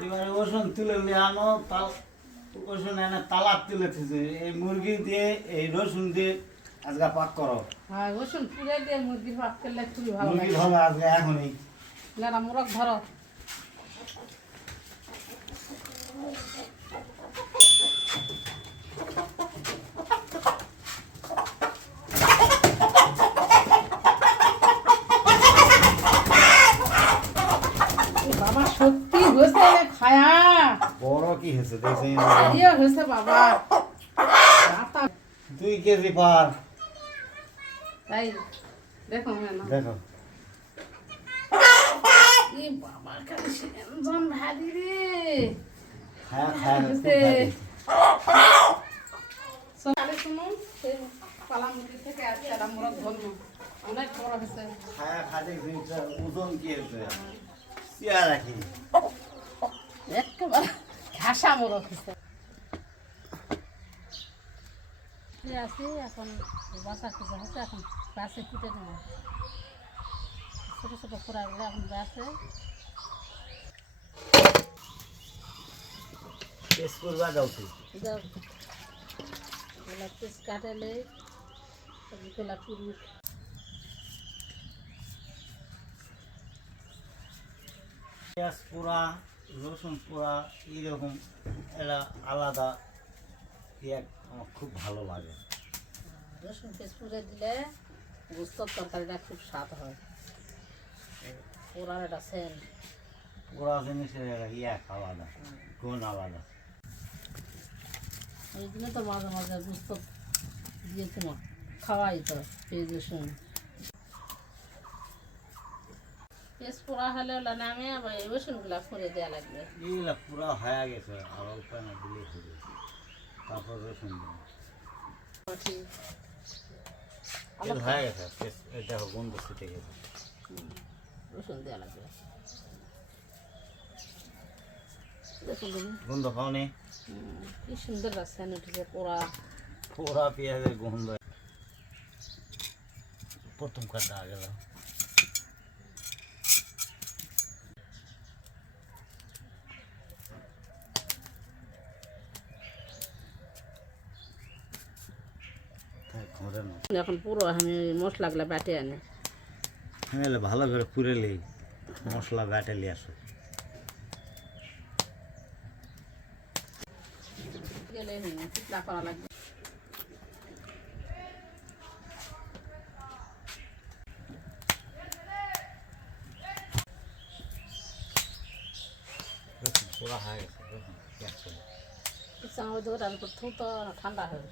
এবারে ওষুধ তুলে নিয়ে আনো তাল ওষুধ এনে তালাক তুলে থেছে এই মুরগি দিয়ে এই রসুন দিয়ে আজকে পাক করো। হ্যাঁ রসুন তুলে দিয়ে মুরগি পাক করলে খুবই ভালো মুরগি হবে আজকে এখনই। না মোরগ ধরো এ বাবা সত্যি হয়েছে রে খায়া। বড় কি হয়েছে দেখছি হারিয়ে হয়েছে বাবা। দুই কেজি পার। তাই দেখো না। দেখো। ই বাবা খালি সেনজন ভারী রে। খায়া খায়া খুব হয়েছে। ভালো। সকালে শুনুন পালামুড়ি থেকে আসছে আর আমরা ধন্য অনেক বড় হয়েছে। খায়া খাতে ওজন কি হয়েছে? চেয়ার রাখি একেবারে ঘাসা মোরগ হয়েছে আছি এখন বাসা কিছু হচ্ছে এখন গাছে কুটে নেব। ছোটো ছোটো ফোড়াগুলো এখন যাচ্ছি গোলাপ পিস কাটালে গোলাপ পোড়া রসুন পোড়া এইরকম এটা আলাদা এক আমার খুব ভালো লাগে। রসুন পেস্ট পুড়ে দিলে গুস্তর তরকারিটা খুব স্বাদ হয়। পোড়ার একটা সেন্ট। পোড়া জিনিসের ইয়াক আলাদা গুণ আলাদা। ওই জন্য তো মাঝে মাঝে গুস্ত দিয়ে তোমার খাওয়াই তো পেঁয়াজ রসুন পেঁয়াজ পোড়া হলে ওলা নামে আবার এই রসুনগুলা করে দেওয়া লাগবে। এইগুলা পুরা হয়ে গেছে আর অল্প না হবে তারপর রসুন দেবো। হয়ে গেছে পেস্ট দেখো গন্ধ ছুটে গেছে। রসুন দেওয়া লাগবে। গন্ধ হুম, কি সুন্দর লাগছে উঠেছে পোড়া। পোড়া পেঁয়াজের গন্ধ। প্রথম কাটা গেল ঘরে না এখন পুরো আমি মশলাগুলা বাটে আনে। হ্যাঁ ভালো করে পুরেলেই মশলা বাটেলি আসো। গেলে করা লাগবে। হয়ে গেছে আমি ঠান্ডা হবে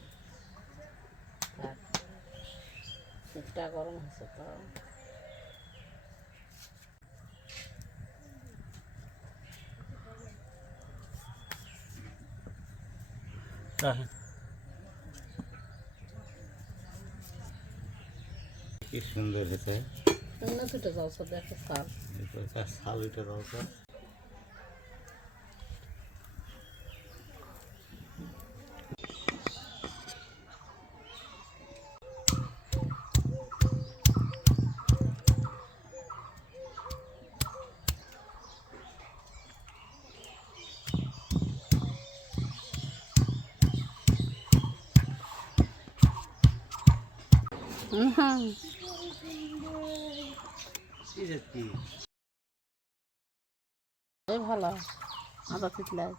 শীতটা গরম হয়েছে তো কি সুন্দর হয়েছে অন্য দুটো যাও সব দেখো সার এরপর শাল উঠে দাও ভালো আদা চিতলাই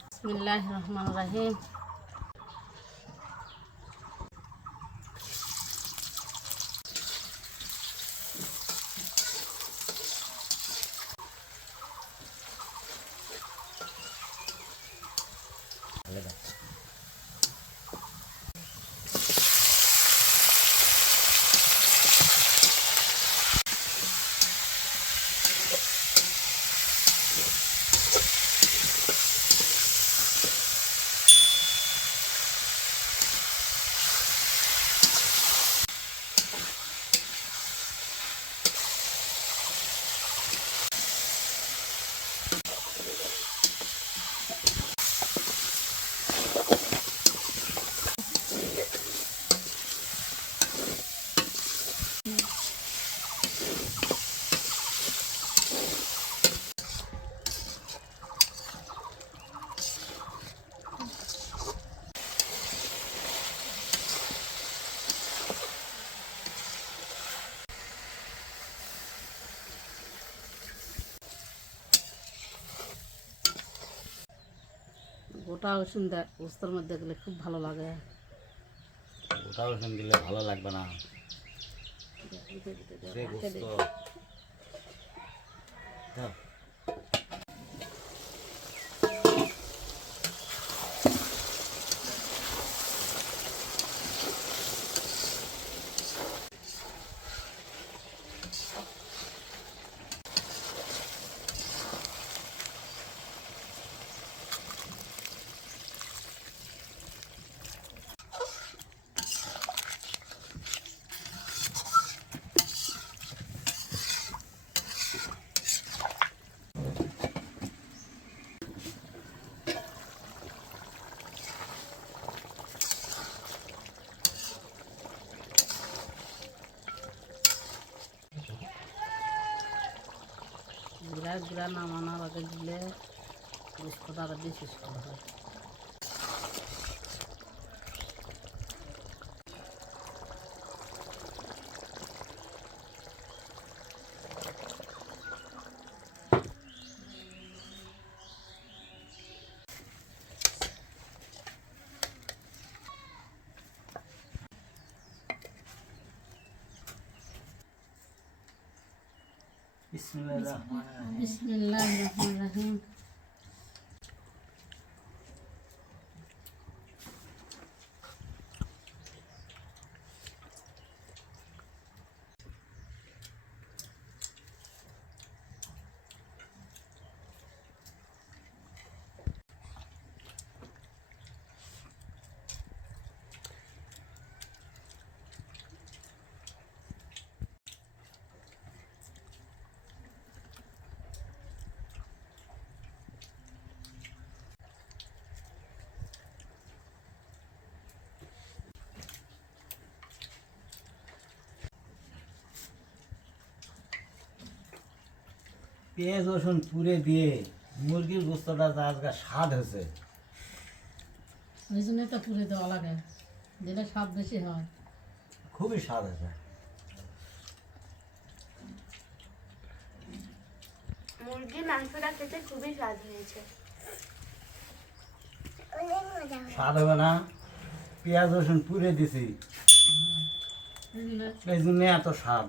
বিসমিল্লাহ রহমান রাহিম। গোটা রসুন দেয় গোস্তের মধ্যে গেলে খুব ভালো লাগে। গোটা রসুন দিলে ভালো লাগবে না। সে গোস্ত গুড়া গুড়া নামানোর আগে দিলে বিস্কুট আরও বেশি সুন্দর হয়। রহিম। বিসমিল্লাহ রহমান রহিম পেঁয়াজ রসুন পুড়ে দিয়ে মুরগির গোস্তটা আজকে স্বাদ হয়েছে। ওই জন্যই তো পুড়ে দেওয়া লাগে দিলে স্বাদ বেশি হয়। খুবই স্বাদ হয়েছে। মুরগির মাংসটা খেতে খুবই স্বাদ হয়েছে। স্বাদ হবে না। পেঁয়াজ রসুন পুড়ে দিছি। এই জন্য এত স্বাদ।